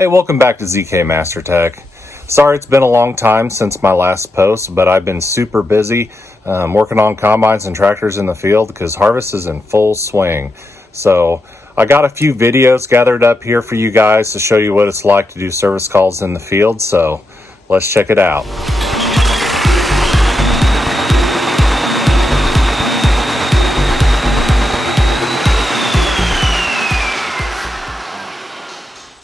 Hey, welcome back to ZK Master Tech. Sorry it's been a long time since my last post, but I've been super busy working on combines and tractors in the field because harvest is in full swing. So I got a few videos gathered up here for you guys to show you what it's like to do service calls in the field. So let's check it out.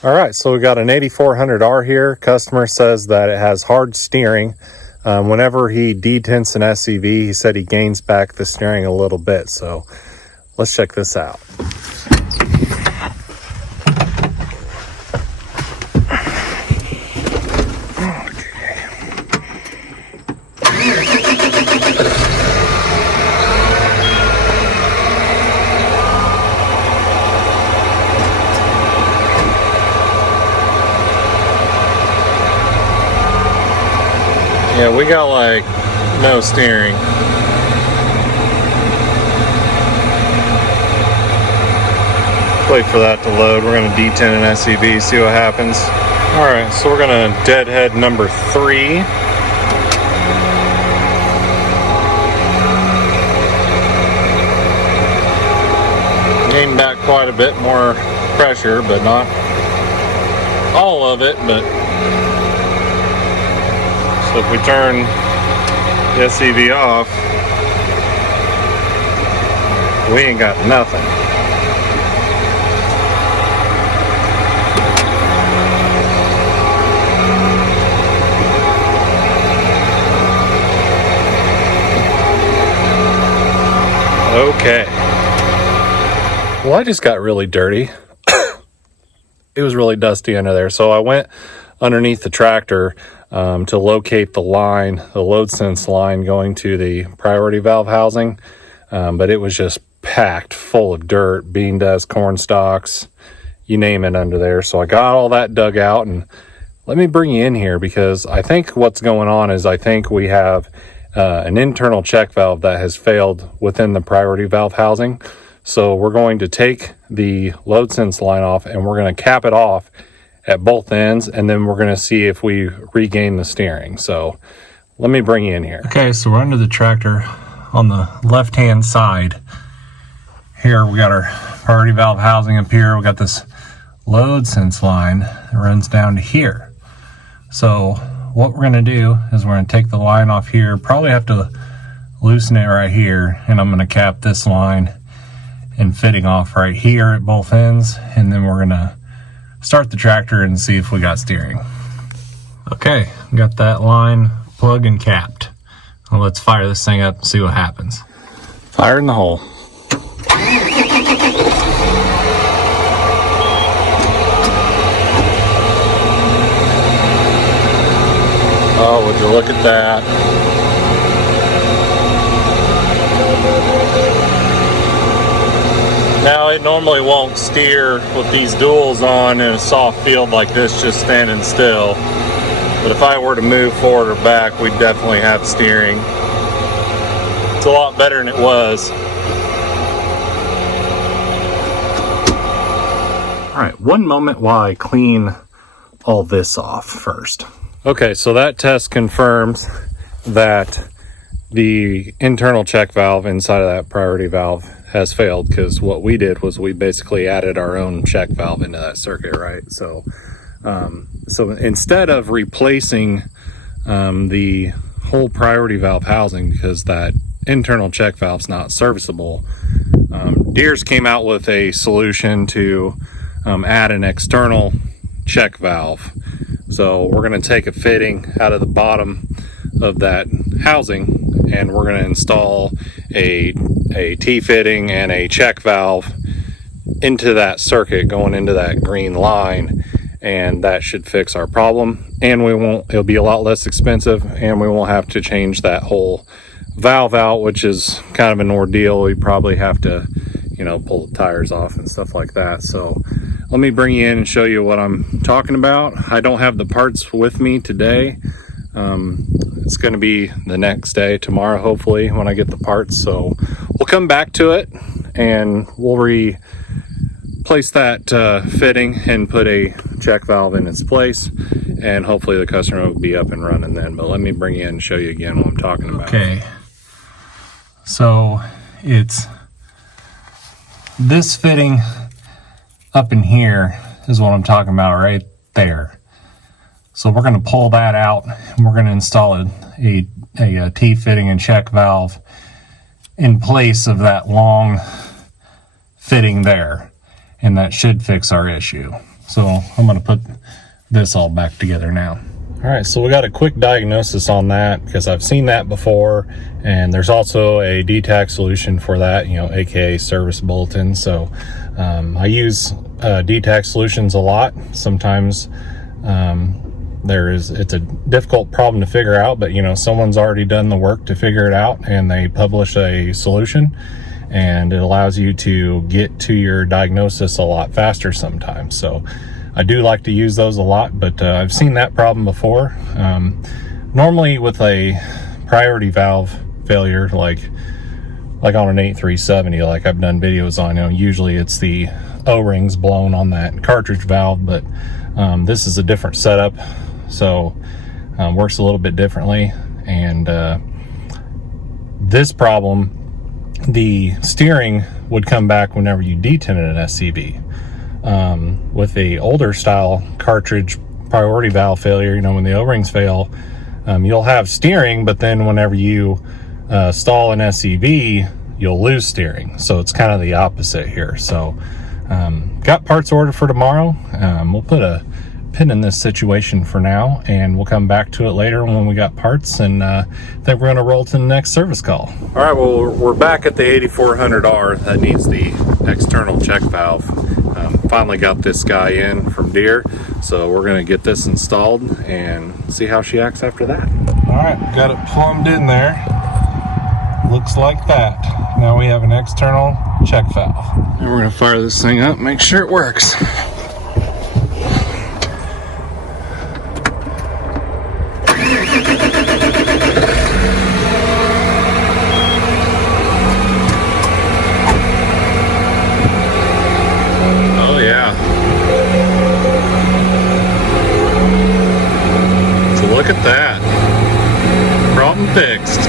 All right, so we got an 8400R here. Customer says that it has hard steering. Whenever he detents an SCV, he said he gains back the steering a little bit. So let's check this out. Yeah, we got like no steering. Wait for that to load. We're going to detent an SCV, see what happens. All right, so we're going to deadhead number 3. Gained back quite a bit more pressure, but not all of it, but so if we turn the SCV off, we ain't got nothing. Okay. Well, I just got really dirty. It was really dusty under there, so I went underneath the tractor to locate the line, the load sense line going to the priority valve housing, but it was just packed full of dirt, bean dust, corn stalks, you name it under there. So I got all that dug out, and let me bring you in here because I think what's going on is I think we have an internal check valve that has failed within the priority valve housing. So we're going to take the load sense line off and we're going to cap it off at both ends, and then we're going to see if we regain the steering. So let me bring you in here. Okay, so we're under the tractor on the left hand side. Here we got our priority valve housing up here. We got this load sense line that runs down to here. So what we're going to do is we're going to take the line off here, probably have to loosen it right here, and I'm going to cap this line and fitting off right here at both ends, and then we're going to start the tractor and see if we got steering. Okay, got that line plugged and capped. Well, let's fire this thing up and see what happens. Fire in the hole. Oh, would you look at that? Now, it normally won't steer with these duals on in a soft field like this, just standing still. But if I were to move forward or back, we'd definitely have steering. It's a lot better than it was. All right, one moment while I clean all this off first. Okay, so that test confirms that the internal check valve inside of that priority valve has failed, because what we did was we basically added our own check valve into that circuit, right? So so instead of replacing the whole priority valve housing because that internal check valve's not serviceable, Deere's came out with a solution to add an external check valve. So we're going to take a fitting out of the bottom of that housing, and we're going to install a T-fitting and a check valve into that circuit going into that green line, and that should fix our problem. And it'll be a lot less expensive, and we won't have to change that whole valve out, which is kind of an ordeal. We probably have to, pull the tires off and stuff like that. So let me bring you in and show you what I'm talking about. I don't have the parts with me today. It's going to be the next day, tomorrow, hopefully, when I get the parts. So we'll come back to it and we'll replace that fitting and put a check valve in its place, and hopefully the customer will be up and running then. But let me bring you in and show you again what I'm talking about. Okay, so it's this fitting up in here is what I'm talking about right there. So we're going to pull that out and we're going to install a T-fitting and check valve in place of that long fitting there, and that should fix our issue. So I'm going to put this all back together now. All right, so we got a quick diagnosis on that because I've seen that before, and there's also a DTAC solution for that, aka service bulletin. So I use DTAC solutions a lot. Sometimes it's a difficult problem to figure out, but someone's already done the work to figure it out, and they publish a solution, and it allows you to get to your diagnosis a lot faster sometimes. So I do like to use those a lot, but I've seen that problem before. Normally with a priority valve failure, like on an 8370, like I've done videos on, usually it's the O-rings blown on that cartridge valve, but this is a different setup, so works a little bit differently. And this problem, the steering would come back whenever you detinted an SCV. With the older style cartridge priority valve failure, when the O-rings fail, you'll have steering, but then whenever you stall an SCV, you'll lose steering. So it's kind of the opposite here. So got parts ordered for tomorrow. We'll put a pin in this situation for now, and we'll come back to it later when we got parts, and then we're going to roll to the next service call. All right, well, we're back at the 8400R that needs the external check valve. Finally got this guy in from Deere, so we're going to get this installed and see how she acts after that. All right, got it plumbed in there. Looks like that. Now we have an external check valve. And we're going to fire this thing up, make sure it works. Look at that. Problem fixed.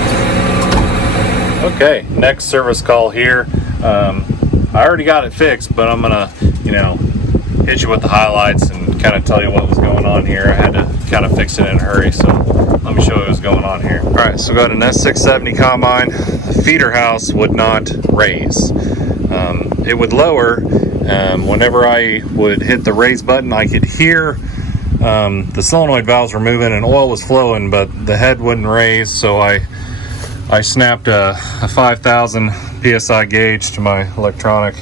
Okay, next service call here. I already got it fixed, but I'm gonna, hit you with the highlights and kind of tell you what was going on here. I had to kind of fix it in a hurry, so let me show you what's going on here. All right, so we got an S670 combine. The feeder house would not raise. It would lower. Whenever I would hit the raise button, I could hear the solenoid valves were moving and oil was flowing, but the head wouldn't raise. So I snapped a 5,000 PSI gauge to my electronic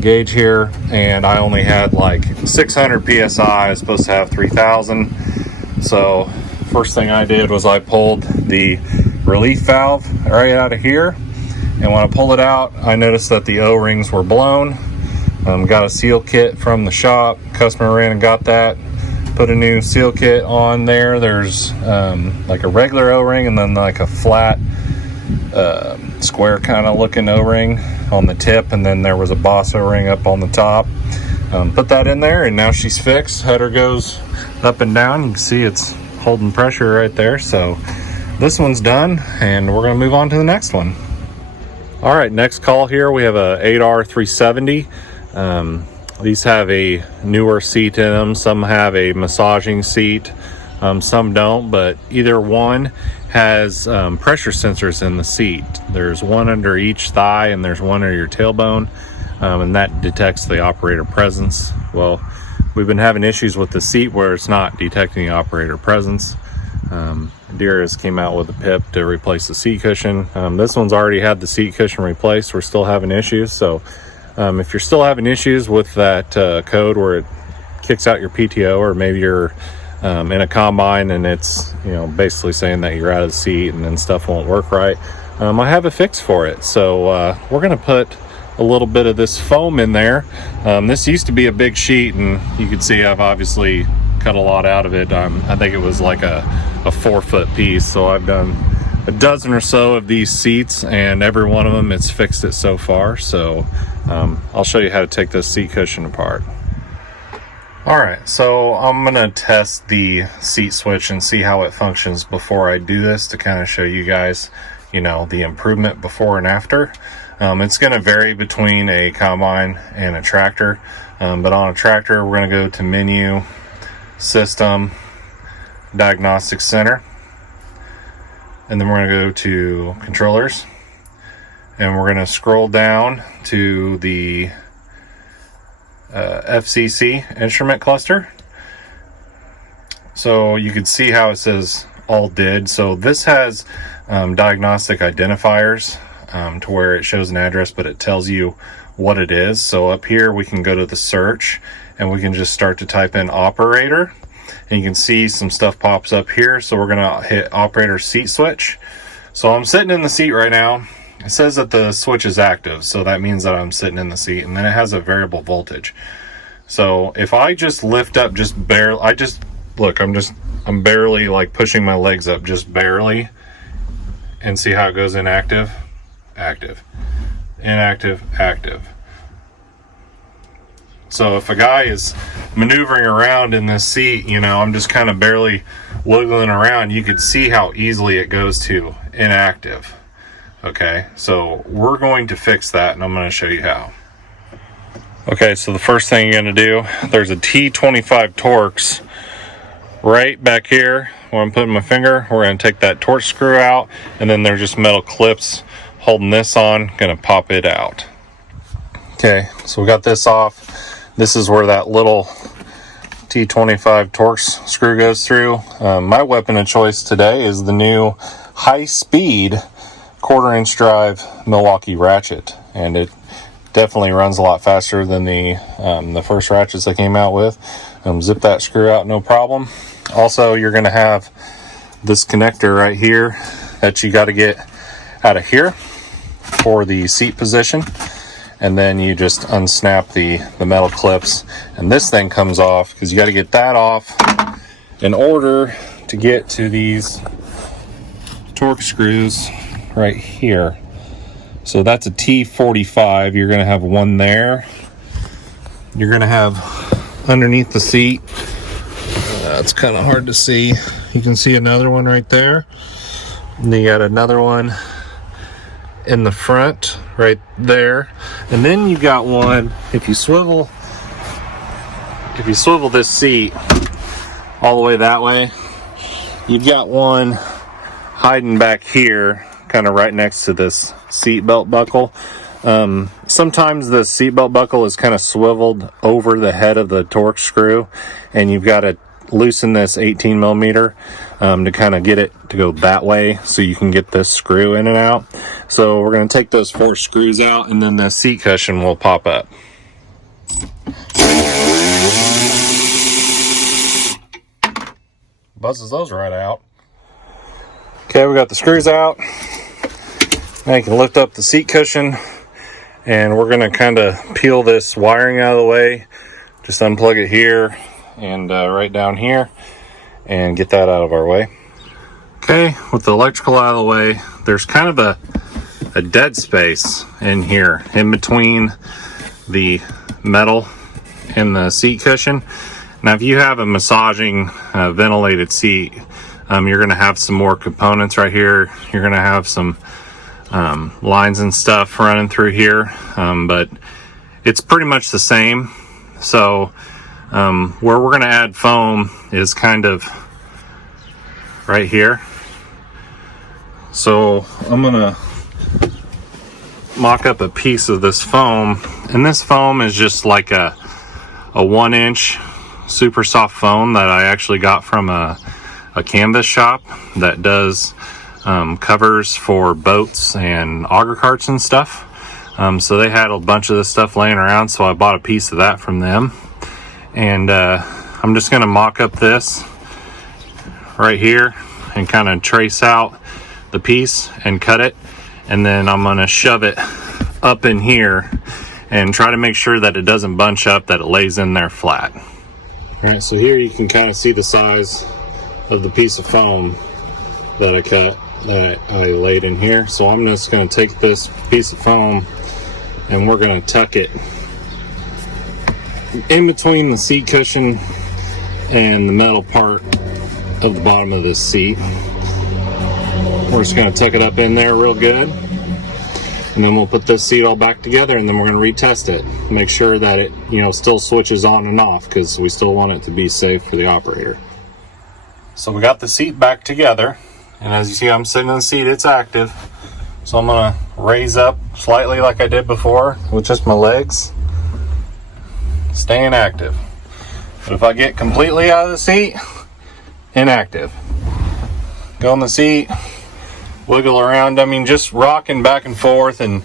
gauge here, and I only had like 600 PSI. I was supposed to have 3,000. So first thing I did was I pulled the relief valve right out of here, and when I pulled it out, I noticed that the O-rings were blown. Got a seal kit from the shop. Customer ran and got that. Put a new seal kit on there. There's like a regular O-ring and then like a flat square kind of looking O-ring on the tip, and then there was a Boss O-ring up on the top. Put that in there, and now she's fixed. Header goes up and down. You can see it's holding pressure right there. So this one's done, and we're going to move on to the next one. All right, next call here. We have a 8R370. These have a newer seat in them. Some have a massaging seat, some don't, but either one has pressure sensors in the seat. There's one under each thigh and there's one under your tailbone, and that detects the operator presence. Well, we've been having issues with the seat where it's not detecting the operator presence. Deere has came out with a PIP to replace the seat cushion. This one's already had the seat cushion replaced. We're still having issues, so if you're still having issues with that code where it kicks out your PTO, or maybe you're in a combine and it's basically saying that you're out of the seat and then stuff won't work right, I have a fix for it. So we're going to put a little bit of this foam in there. This used to be a big sheet, and you can see I've obviously cut a lot out of it. I think it was like a 4-foot piece, so I've done a dozen or so of these seats, and every one of them it's fixed it so far. So I'll show you how to take this seat cushion apart. All right, so I'm gonna test the seat switch and see how it functions before I do this, to kind of show you guys, you know, the improvement before and after. It's gonna vary between a combine and a tractor, but on a tractor, we're gonna go to Menu, System, Diagnostics Center, and then we're gonna go to Controllers, and we're gonna scroll down to the FCC instrument cluster. So you can see how it says all did. So this has diagnostic identifiers to where it shows an address, but it tells you what it is. So up here we can go to the search and we can just start to type in operator, and you can see some stuff pops up here. So we're gonna hit operator seat switch. So I'm sitting in the seat right now. It says that the switch is active, so that means that I'm sitting in the seat, and then it has a variable voltage. So if I just lift up just barely, I'm barely like pushing my legs up just barely, and see how it goes inactive, active, inactive, active. So if a guy is maneuvering around in this seat, you know, I'm just kind of barely wiggling around, you could see how easily it goes to inactive. Okay, so we're going to fix that, and I'm going to show you how. Okay, so the first thing you're going to do, there's a T25 Torx right back here where I'm putting my finger. We're going to take that Torx screw out, and then there's just metal clips holding this on, going to pop it out. Okay, so we got this off. This is where that little T25 Torx screw goes through. My weapon of choice today is the new high-speed 1/4-inch drive Milwaukee ratchet, and it definitely runs a lot faster than the first ratchets I came out with. Zip that screw out, no problem. Also, you're going to have this connector right here that you got to get out of here for the seat position, and then you just unsnap the metal clips, and this thing comes off because you got to get that off in order to get to these Torx screws right here. So that's a T45. You're going to have one there. You're going to have underneath the seat. It's kind of hard to see. You can see another one right there. And then you got another one in the front right there. And then you got one, if you swivel this seat all the way that way, you've got one hiding back here, kind of right next to this seat belt buckle. Sometimes the seat belt buckle is kind of swiveled over the head of the Torx screw, and you've got to loosen this 18 millimeter to kind of get it to go that way so you can get this screw in and out. So we're going to take those 4 screws out, and then the seat cushion will pop up. Buzzes those right out. Okay, we got the screws out. Now you can lift up the seat cushion, and we're going to kind of peel this wiring out of the way. Just unplug it here and right down here, and get that out of our way. Okay, with the electrical out of the way, there's kind of a dead space in here in between the metal and the seat cushion. Now if you have a massaging ventilated seat, you're going to have some more components right here. You're going to have some lines and stuff running through here, but it's pretty much the same. So where we're going to add foam is kind of right here. So I'm going to mock up a piece of this foam, and this foam is just like a 1-inch super soft foam that I actually got from a canvas shop that does covers for boats and auger carts and stuff. So they had a bunch of this stuff laying around, so I bought a piece of that from them. And I'm just going to mock up this right here and kind of trace out the piece and cut it, and then I'm going to shove it up in here and try to make sure that it doesn't bunch up, that it lays in there flat. All right, so here you can kind of see the size of the piece of foam that I cut, that I laid in here. So I'm just going to take this piece of foam and we're going to tuck it in between the seat cushion and the metal part of the bottom of this seat. We're just going to tuck it up in there real good, and then we'll put this seat all back together, and then we're going to retest it, make sure that it, you know, still switches on and off, because we still want it to be safe for the operator. So we got the seat back together, and as you see, I'm sitting in the seat, it's active. So I'm going to raise up slightly like I did before with just my legs, staying active. But if I get completely out of the seat, inactive. Go in the seat, wiggle around. I mean, just rocking back and forth and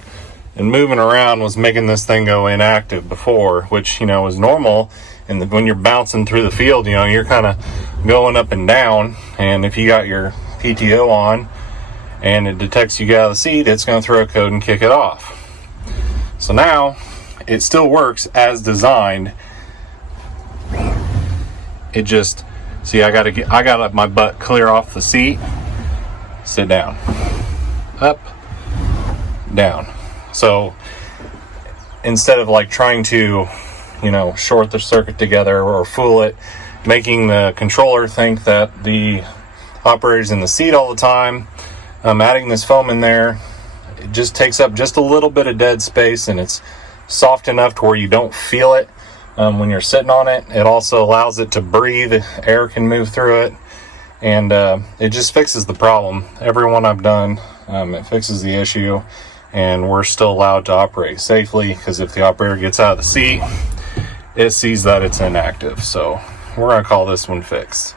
moving around was making this thing go inactive before, which, you know, is normal. And when you're bouncing through the field, you know, you're kind of going up and down. And if you got your PTO on and it detects you get out of the seat, it's going to throw a code and kick it off. So now it still works as designed. It just, see, I got my butt clear off the seat. Sit down, up, down. So instead of like trying to, you know, short the circuit together or fool it, making the controller think that the operator's in the seat all the time, adding this foam in there, it just takes up just a little bit of dead space, and it's soft enough to where you don't feel it when you're sitting on it. It also allows it to breathe, air can move through it, and it just fixes the problem. Every one I've done, it fixes the issue, and we're still allowed to operate safely, because if the operator gets out of the seat, it sees that it's inactive. So we're going to call this one fixed.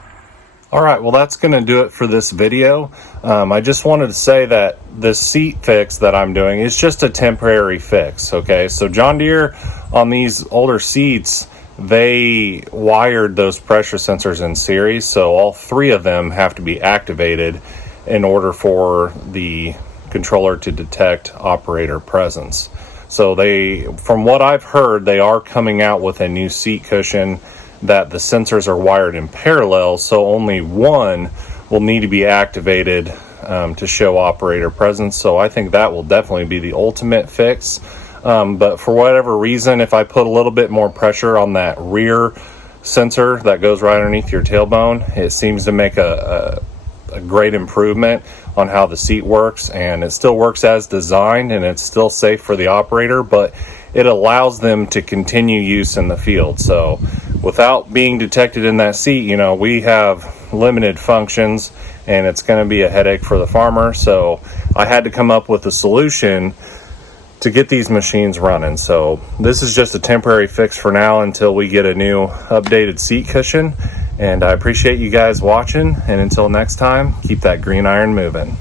All right, well, that's going to do it for this video. I just wanted to say that this seat fix that I'm doing is just a temporary fix, okay? So John Deere, on these older seats, they wired those pressure sensors in series, so all three of them have to be activated in order for the controller to detect operator presence. So from what I've heard, they are coming out with a new seat cushion that the sensors are wired in parallel, so only one will need to be activated to show operator presence. So I think that will definitely be the ultimate fix. But for whatever reason, if I put a little bit more pressure on that rear sensor that goes right underneath your tailbone, it seems to make a great improvement on how the seat works, and it still works as designed, and it's still safe for the operator, but it allows them to continue use in the field. So without being detected in that seat, you know, we have limited functions, and it's going to be a headache for the farmer. So I had to come up with a solution to get these machines running. So this is just a temporary fix for now until we get a new updated seat cushion. And I appreciate you guys watching, and until next time, keep that green iron moving.